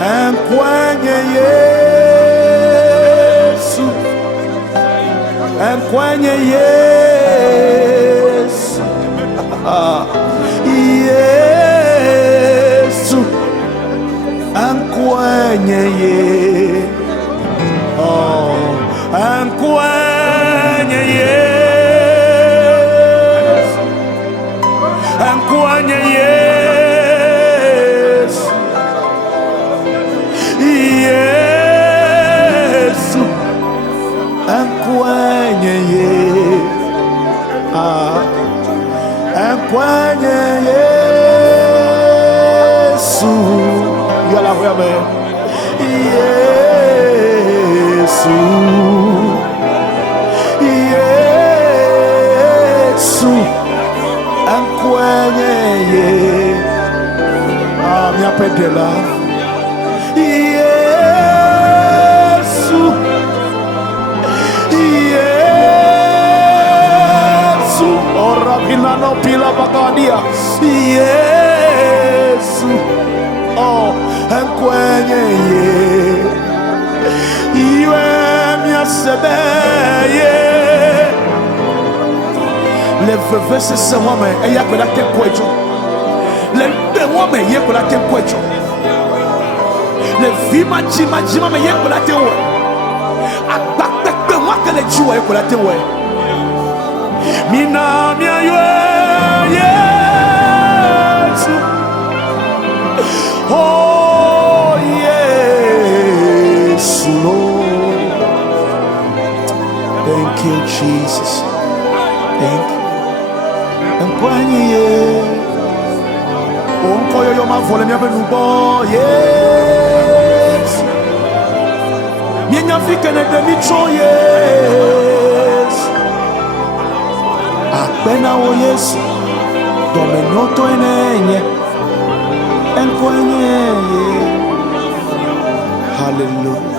Enkwenye Yesu, enkwenye Yesu, Yesu, enkwenye Yesu, enkwenye Yesu, enkwenye Yesu. Enkwenye Yesu, yala wewe Yesu, Yesu, enkwenye Yesu, miapendela Yesu, Yesu, ora pinano pila bagadia Yesu, enkwenye Yesu, iwe miasebeye le vevese se wame eya kola te kwejo le be wame ye kola te kwejo le vima jima me ye kola te we agbapekpe wa kele jiwa ye kola te we mina mia Yesu, oh Yesu, Lord. Thank you, Jesus. Thank you. Enkwenye Yesu, onkoyo yo mavole miabenubo Yesu, mienya fike ne demicho Yesu, akpena o Yesu, domenoto enenye, enkwenye Yesu. Hallelujah.